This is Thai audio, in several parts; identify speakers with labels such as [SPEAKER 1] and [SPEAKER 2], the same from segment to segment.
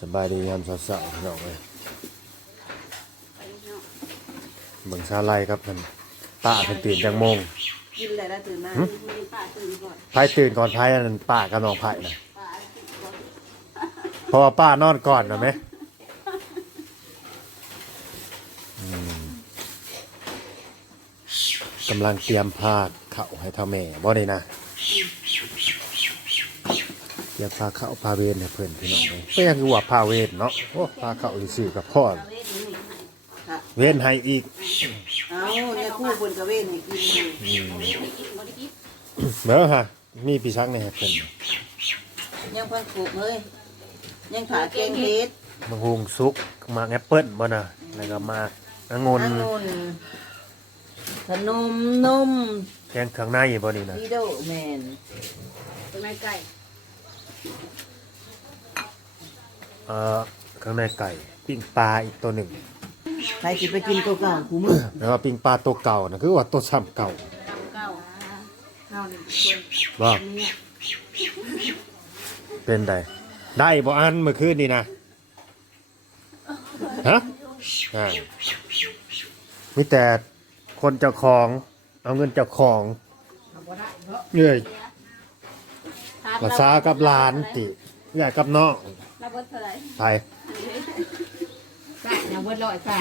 [SPEAKER 1] สบายดียามเช้าๆพี่น้องเอ้ยเบิ่งซาไลครับเพิ่นป้าเพิ่นตื่นจังโมง
[SPEAKER 2] กินอะไรแล้วตื่นมา
[SPEAKER 3] ป้าตื่นก่อน
[SPEAKER 1] ไผตื่นก่อนไผอันนั้นป้ากับน้องไผนะ
[SPEAKER 3] ป้าตื่นก่อน
[SPEAKER 1] เพราะว่าป้านอนก่อนนะแม่อืมกำลังเตรียมผ้าเข้าให้เท่าแม่บ่ได้นะ เตรียมผ้าเข้าผ้าเวรให้เพิ่นพี่น้องเอ้ยก็ยังคือว่าผ้าเวรเนาะโอ้ผ้าเข้าซื่อๆกับพ่อ
[SPEAKER 3] เอาเวทนี่ให้
[SPEAKER 2] ค่ะ
[SPEAKER 1] เวรให้อีก
[SPEAKER 2] เอาเนี่ยคู่บนกระเวนให้กินอยู่
[SPEAKER 3] เอาเวทให้กินบ่ได้กิน
[SPEAKER 1] เด้อฮะมีพี่ชักในให้เพิ่น
[SPEAKER 2] ยังเพิ่งปลูกเฮ้ยยังขาแกงเฮ็ด
[SPEAKER 1] มะฮุงสุกหมากแอปเปิ้ลบ่น่ะแล้วก็หมากองุ่น
[SPEAKER 2] องุ่นขนมนม
[SPEAKER 1] แกงข้างในบ่นี่นะ
[SPEAKER 2] ดีโดแมน
[SPEAKER 3] เป็นไม้ไก่
[SPEAKER 1] เอ่อข้างในไก่ปิ้งปลาอีกตัวหนึ่ง
[SPEAKER 2] ใครสิไปกินตัวเก่าคูมือ
[SPEAKER 1] แล้วก็ปิ้งปลาตัวเก่านะคือว่าตัวซ้ำเก่า
[SPEAKER 3] เก่าเก่านี่คน
[SPEAKER 1] บ่
[SPEAKER 3] เนี่ย
[SPEAKER 1] เป็นไดได้บ่อันเมื่อคืนนี่นะฮะอ่ามีแต่คนเจ้าของ เอาเงินเจ้าของเอ้ยภาษากับหลานติใหญ่กับน้อง
[SPEAKER 3] รับวัดเท่าไหร่
[SPEAKER 1] ไป
[SPEAKER 4] ใส่นะวัดลอยใส่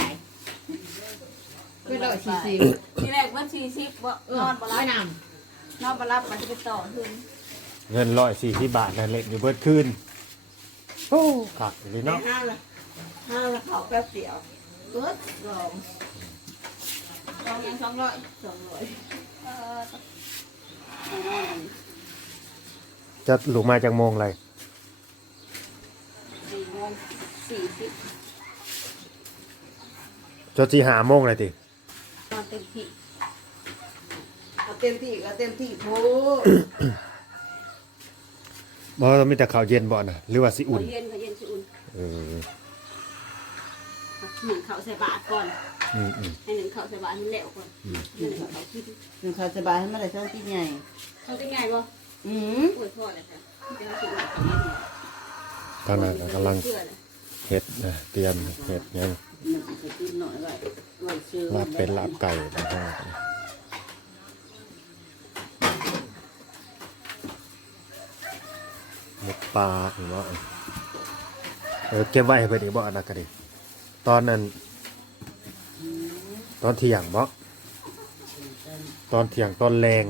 [SPEAKER 4] วัดลอยสี่สิบ
[SPEAKER 3] ทีแรกวัดสี่สิบบ่
[SPEAKER 4] เออน
[SPEAKER 3] อนบ่
[SPEAKER 4] ร้
[SPEAKER 3] รั
[SPEAKER 4] อย
[SPEAKER 3] บ
[SPEAKER 4] น
[SPEAKER 3] นอนบ่รับมันจะไปต่อทุน
[SPEAKER 1] เงินร้อยสี่สิบบาทนั่นเล็กอยู่เบิดคืนโอ้ขักเลย
[SPEAKER 2] ใน
[SPEAKER 1] เนาะ
[SPEAKER 2] ห้างละห้างละเขาแป๊บเดียวเบิดลอง
[SPEAKER 3] ส องยังสองร้อย
[SPEAKER 2] สองร้อย
[SPEAKER 3] เออ
[SPEAKER 1] จะหลุกมาจากโมงอะไร
[SPEAKER 3] สี่โมงสี่สิบ
[SPEAKER 1] จะจีหาโมงเลยติ
[SPEAKER 3] นอนเต็มที่
[SPEAKER 2] เอาเต็มที่ก็เต็มที่โพ
[SPEAKER 1] บ่ต้องมีแต่ข้าวเย็นบ่นะหรือว่าสิอุ่น
[SPEAKER 3] เย็นก็เย็นสิอุ่น
[SPEAKER 1] เออ
[SPEAKER 3] หนึ่งเขาใส่บาตรก่อน
[SPEAKER 1] อืมอืม
[SPEAKER 3] ให้หนึ่งเขาใส่บาตรให้แล้วก่อนหนึ่งเขาคิด
[SPEAKER 2] หนึ่งข้าวสบายให้มาได้ช่องที่ใหญ่
[SPEAKER 3] เขาจะง่ายบ่
[SPEAKER 2] อืม
[SPEAKER 3] ปวดพ่อเลยค่ะเดี๋ยวสิอุ่นเขาเย็น
[SPEAKER 1] ทางนั้นก็กำลัง
[SPEAKER 3] เชื่อเลย
[SPEAKER 1] เฮ็ดนะเตรียมเฮ็ดหยัง
[SPEAKER 2] หนึ่งจะกินหน่อยไว้ไว้ซื้อ
[SPEAKER 1] ลาบเป็นลาบไก่นะครับหมกปลาหรือว่าเออเก็บไว้ให้เพิ่นอีกบ่อันนั้นก็ดีตอนนั้น ตอนเที่ยงบ่ตอนเที่ยงตอนแรง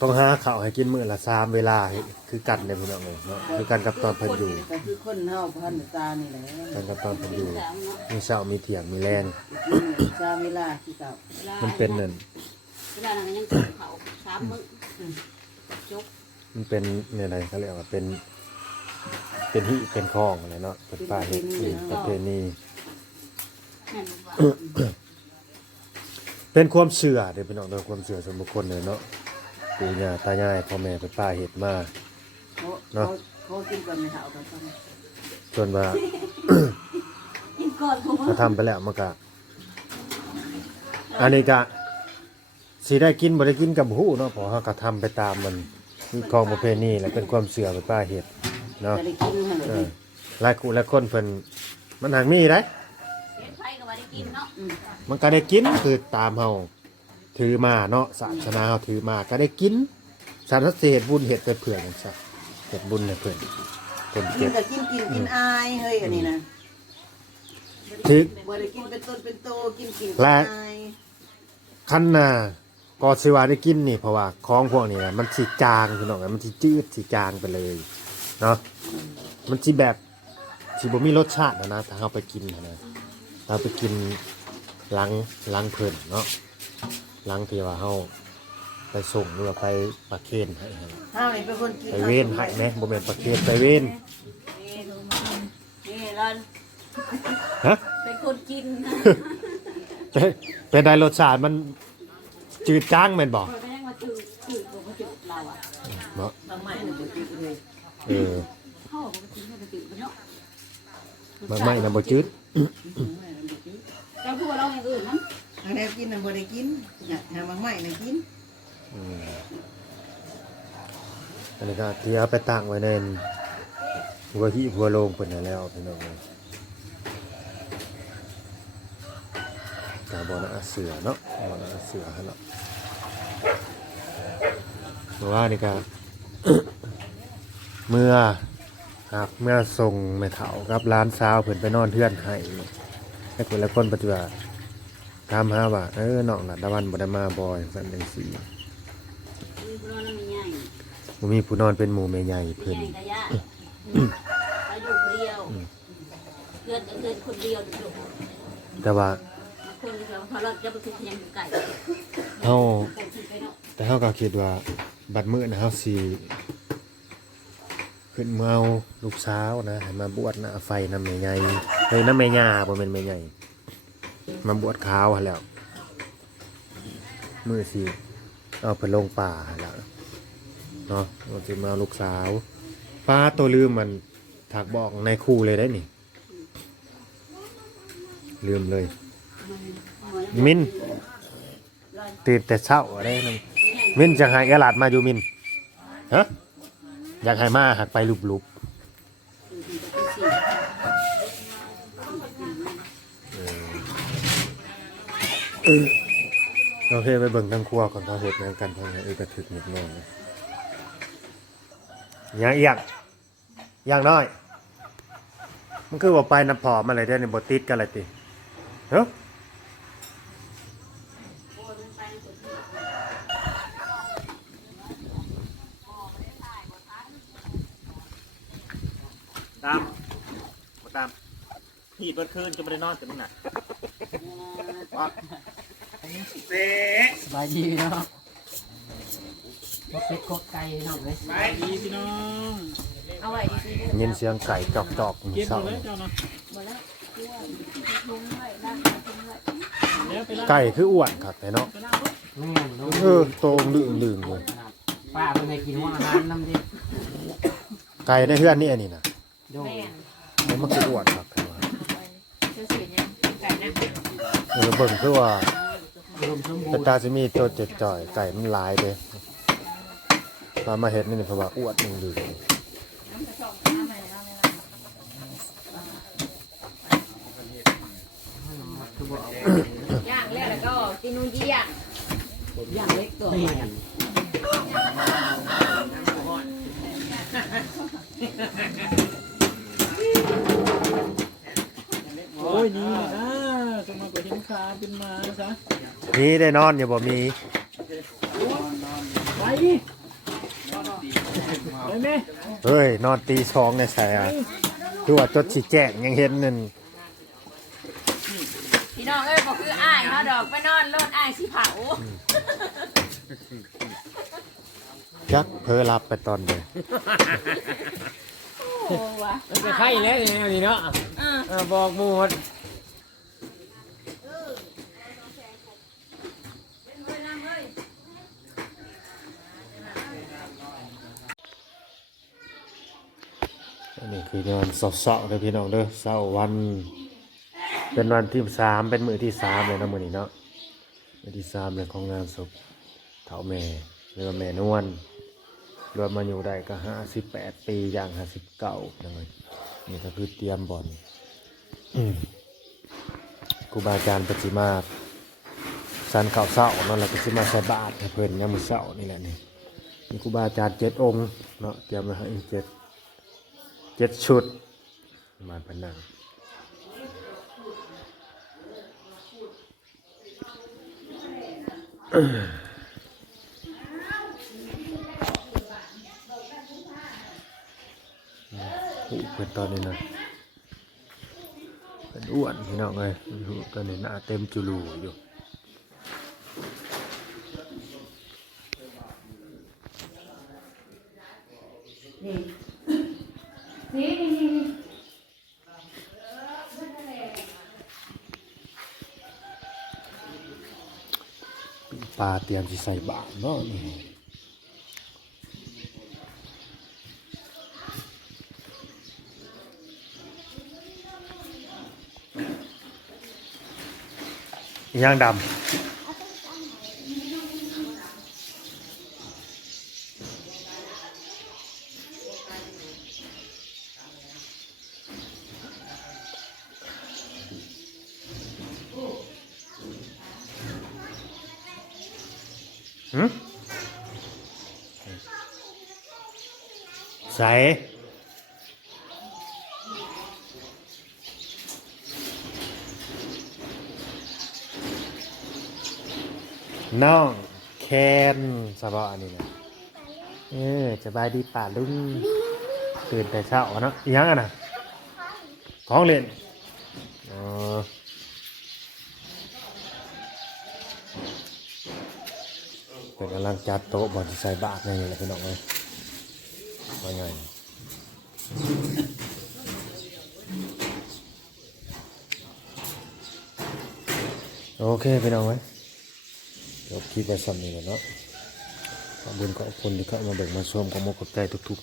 [SPEAKER 1] ต้องหาข้าวให้กินมื้อละสามเวลาคือกันเนี่ยพี่น้องเอ้ยเนาะคือกันกับตอนเพิ่นอยู่
[SPEAKER 2] ก็คือคนเฮาพันตานี่แหละ
[SPEAKER 1] กันกับตอนเพิ่นอยู่
[SPEAKER 3] สามเนาะ
[SPEAKER 1] มีเช้ามีเที่ยงมีแรง
[SPEAKER 2] ซาเวลาที่เก่า
[SPEAKER 3] วลา
[SPEAKER 1] มันเป็นนั่น
[SPEAKER 3] เวลานั้นก็ยังกินเขาสามมื้อจบ
[SPEAKER 1] มันเป็นเนี่ยอะไรเขาเรียกว่าเป็น เป็นหิเป็นคลองอะไรเนาะเป็นป่าเห็ดอืมประเพณี
[SPEAKER 3] แม่นบ่ว่า
[SPEAKER 1] เป็นความเชื่อเดี๋ยวพี่น้องเด้อความเชื่อส่วนบุคคลเลยเนาะปู่ย่าตายายพ่อแม่เป็นป้าเห็ดมา
[SPEAKER 2] เขา
[SPEAKER 1] เนาะ
[SPEAKER 2] เขาเขากินก่อนในเฮากัน
[SPEAKER 1] จนว่า
[SPEAKER 3] กินก่อนผม
[SPEAKER 1] เขาทำไปแล้วมันก็อันนี้ก็สิได้กินบ่ได้กินกับหูเนาะเพอเขาก็ทำไปตามมันมีของประเพณีและเป็นความเชื่อเป็นป้าเห็ดเนาะ
[SPEAKER 2] จะได้กินหั่น
[SPEAKER 1] เอ
[SPEAKER 2] เล
[SPEAKER 1] อยหลายคู่หลายคนเพิ่นมันหังมีได้
[SPEAKER 3] เฮ็ดไผ ก็บ่ได้กินเนาะ
[SPEAKER 1] มันก็ได้กินคือตามเฮาถือมาเนาะศาสนาเฮาถือมาก็ได้กินสารเสเหตุบุญเฮ็ดไปเพื่อจังซั่นเฮ็ดบุญให้เพิ่นเพิ่น
[SPEAKER 2] กิ
[SPEAKER 1] เก็
[SPEAKER 2] น
[SPEAKER 1] บ
[SPEAKER 2] ก็กินกินกินอายเฮ้ยอันนี้นะ
[SPEAKER 1] ถึก
[SPEAKER 2] บ่ได้กินเป็นต้นเป็นโตกินกิน
[SPEAKER 1] และ
[SPEAKER 2] อาย
[SPEAKER 1] คันน่ะก็สิว่าได้กินนี่เพราะว่าของพวกนี้นะมันสิจางพี่น้องมันสิจืดสิจางไปเลยเนาะมันสิแบบสิบ่มีรสชาตินะนะถ้าเฮาไปกินนะนะ ถ้าไปกินหลังหลังเพิ่นเนาะหลังที่ว่าเฮาไปส่งหรือว่าไปประเคนให้ให้
[SPEAKER 2] เฮานี่เป็นคนกิน
[SPEAKER 1] ไปเว้นให้ไหมบ่แม่นประเคนไปเว้น
[SPEAKER 3] นี่ดูมานี่เรา
[SPEAKER 1] ฮะ
[SPEAKER 3] เป็นคนกินนะ
[SPEAKER 1] เป็นเป็นได้รสชาติมันจืดจ้างแม่นบ่
[SPEAKER 3] มันก็ยังมาจืดจืดบ่มาจืดเราอะ
[SPEAKER 1] เนาะ
[SPEAKER 2] บางไม้น่ะบ่กินเลย
[SPEAKER 1] เออ
[SPEAKER 3] เฮาบ่กินให้มันจืดบ่เนาะ
[SPEAKER 1] บางไม้น่ะบ่จืด
[SPEAKER 3] แต่พวกเราอย่างอื่นนั้น
[SPEAKER 2] อันนี้กินน่ะบ่ได้กินอยากหาบางไม้น่ะกิน
[SPEAKER 1] อืมอันนี้ก็ที่เอาไปตั้งไว้ในหัวที่หัวโลงเพิ่นนั่นแล้วพี่น้องกาบอนะเสือเนาะบอนะเสือหั่นเนาะเมื่อว่านี่ก็เมื่อครับเมื่อส่งแม่เฒ่ากับร้านสาวเพิ่นไปนอนเทือนให้ให้คนละคนปัจจุบัน ถามหาว่าเออน้องน่ะตะวันบ่ได้มาบ่อยสั่นจังซี่
[SPEAKER 3] มีผู้นอนมันใหญ่
[SPEAKER 1] บ่มีผู้นอนเป็นหมู่แม่ใหญ่เพิ่น
[SPEAKER 3] ใหญ่กะยะอายุคนเดียวเพื่อนก็เพื่อนคนเดียวดุๆ
[SPEAKER 1] แต่ว่า
[SPEAKER 3] คนเดียวพอเราจะไปคือยังไก่
[SPEAKER 1] เฮา
[SPEAKER 3] ไปที่ไปเนาะ
[SPEAKER 1] แต่เฮาก็คิดว่าบัดมื้อนะเฮาสิขึ้นมาเอาลูกสาวนะให้มาบวชหน้าไฟนำแม่ใหญ่เฮ้ยนำแม่ย่าบ่แม่นแม่ใหญ่ มาบวชขาวแล้ว มือสิเอาไปลงป่าแล้วเนาะเราสิมาลูกสาวป้าตัวลืมมันถักบอกในครูเลยได้นี่ ลืมเลย มินตื่นแต่เช้าอะไรนั่นมินจะหายกระลาดมาอยู่มินฮะอยากให้มาหักไปลุบๆ โอเคไปเบิ่งทั้งครัวก่อนเขาเห็ดงานกันทางไหนเอกถึกนิดหน่อยยังอีกอย่างน้อย มันคือว่าไปน้ำผอมอะไรได้ในบติดกันอะไรติเฮ้ย
[SPEAKER 5] ตามมาตามหีดเบิดคืนจะไม่ได้นอนแต่มึงน่ะ เซ่
[SPEAKER 6] สบายดีเนาะรถเป็ดโคตรไก่เนาะเลย
[SPEAKER 5] ไปดีพี่น้อง
[SPEAKER 3] เอาไว้ดี
[SPEAKER 1] ยินเสียงไก่จอกจอกๆ
[SPEAKER 5] เก็บหม
[SPEAKER 1] เศร้า
[SPEAKER 5] ดแล้วเจ้าเนาะแล้วไปล่าง
[SPEAKER 1] ไก่คืออ้วนครับแต่เนาะ
[SPEAKER 5] ไปล่างรถ
[SPEAKER 6] แม่นเนาะ
[SPEAKER 1] เออโตงลึงลึงเลย
[SPEAKER 6] ป้าเพิ่นให้กินว่าอาหารน้ำดิ
[SPEAKER 1] ไก่ในเฮือนนี่อันนี้นะ
[SPEAKER 6] โด
[SPEAKER 4] แม่น
[SPEAKER 1] แล้วมันคืออ้วนครับแต่ว่า
[SPEAKER 4] เชื่อสื่อยังไก่นะ
[SPEAKER 1] เออเบิ่งคือว่า
[SPEAKER 6] รวมสมบู
[SPEAKER 1] แต่
[SPEAKER 6] รณ์
[SPEAKER 1] ตาจะมีตัวเจ็ดจ่อยไก่มันหลายเลยตามมาเห็ดนี่เพราะว่าอ้วนลึงลึง
[SPEAKER 4] ย่างแล้วแล้วก็กินนูนยี่ย่าง
[SPEAKER 6] ย่างเล็กตัวใหญ่
[SPEAKER 5] โอ้ยนี่นะสมมากว่าเห็นขาเป็นมาซะ
[SPEAKER 1] นี่ได้นอนอยู่บ่มี
[SPEAKER 5] ไปไปไหม
[SPEAKER 1] เฮ้ยนอนตีสองในใส่อะคือว่าจดสีแจ้งยังเห็นนั่น
[SPEAKER 4] พี่น้องเอ้ยบอกคืออ้ายเขาดอกไปนอนรถอ้ายสิเผา
[SPEAKER 1] จักเพอรับไปตอนเดียว
[SPEAKER 4] โอ้วะ
[SPEAKER 6] มันจะไข่แล้วแนวนี้เนาะ เออบอกหมด
[SPEAKER 1] อันนี้คือนอนเศร้าๆเลยพี่น้องเด้อเศร้าวัน เป็นวันที่สามเป็นมือที่สามเลยนะมือนี้เนาะมือที่สามเลยของงานศพเถาแม่เรือแม่นวลรวมมาอยู่ได้ก็ห้าสิบแปดปีอย่างห้าสิบเก้าเลยนี่ก็คือเตรียมบอลอืม ครูบาอาจารย์ปฏิมาสันข่าวเศร้าเนาะแล้วก็สิมาใส่บาตรให้เพิ่นยามมือเศร้านี่แหละนี่มีครูบาอาจารย์เจ็ดองค์เนาะเตรียมมาให้เจ็ดเจ็ดชุดมาพนังหูเป็นตอนนี้นะ เป็นอ้วนพี่น้องเลยหูตอนนี้หน้าเต็มจุลูอยู่ปลาเตรียมที่ใส่บาตรเนาะนี่ nhang đầm Hử? Dạy น้องแคนสบายอันนี้นะเออสบายดีป่าลุงตื่นแต่เช้าเนาะยังอะนะของเล่นอ๋อเป็นกำลังจัดโต๊ะบอลใส่บาทนี่แหละพี่น้องเลยว่าไงโอเคพี่น้องเว้ย จบคลิปไปซ้นนี้แล้วเนาะขอบคุณขอบคุณที่เข้ามาเบิ่งมาชมของมกดใจทุก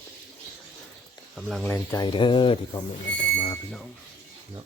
[SPEAKER 1] ๆกำลังแรงใจเด้อที่คอมเมนต์กันเข้ามาพี่น้องเนาะ